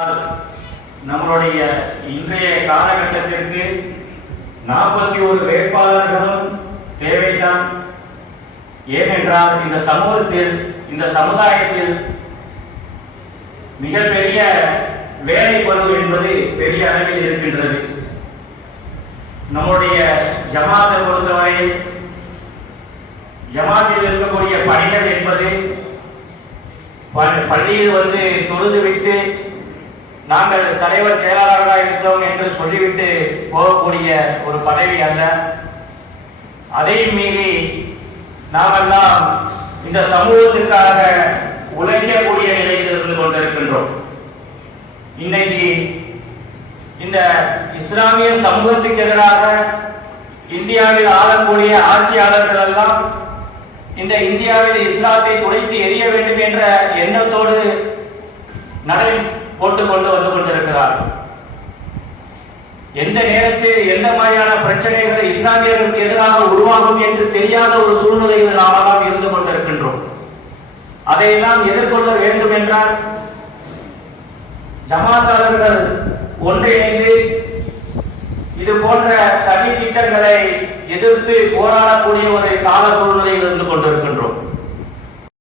நம்மளுடைய இன்றைய காலகட்டத்திற்கு 41 வேட்பாளர்களும் தேவைதான். ஏனென்றால் இந்த சமூகத்தில், இந்த சமுதாயத்தில் மிகப்பெரிய வேலை பளு என்பது பெரிய அளவில் இருக்கின்றது. நம்முடைய ஜமாத்தை பொறுத்தவரை ஜமாத்தில் இருக்கக்கூடிய பணிகள் என்பது பள்ளியில் தொழுதுவிட்டு நாங்கள் தலைவர் செயலாளர்களாக இருக்கிறோம் என்று சொல்லிவிட்டு போகக்கூடிய ஒரு பதவி அல்ல. அதையும் மீறி நாமெல்லாம் இந்த சமூகத்திற்காக உழைக்கக்கூடிய நிலையில் இருந்து கொண்டிருக்கின்றோம். இன்னைக்கு இந்த இஸ்லாமிய சமூகத்துக்கு எதிராக இந்தியாவில் ஆளக்கூடிய ஆட்சியாளர்கள் எல்லாம் இந்த இந்தியாவில் இஸ்லாத்தை துடைத்து எரிய வேண்டும் என்ற எண்ணத்தோடு நடை போட்டுக் கொண்டு வந்து கொண்டிருக்கிறார்கள். எந்த நேரத்தில் எந்த மாதிரியான பிரச்சனைகள் இஸ்லாமியர்களுக்கு எதிராக உருவாகும் என்று தெரியாத ஒரு சூழ்நிலையில் நாமெல்லாம் இருந்து கொண்டிருக்கின்றோம். அதையெல்லாம் எதிர்கொள்ள வேண்டும் என்றால் ஜமாத்தாளர்கள் ஒன்றிணைந்து இது போன்ற சதி திட்டங்களை எதிர்த்து போராடக்கூடிய ஒரு கால சூழ்நிலையில் இருந்து கொண்டிருக்கின்றோம்.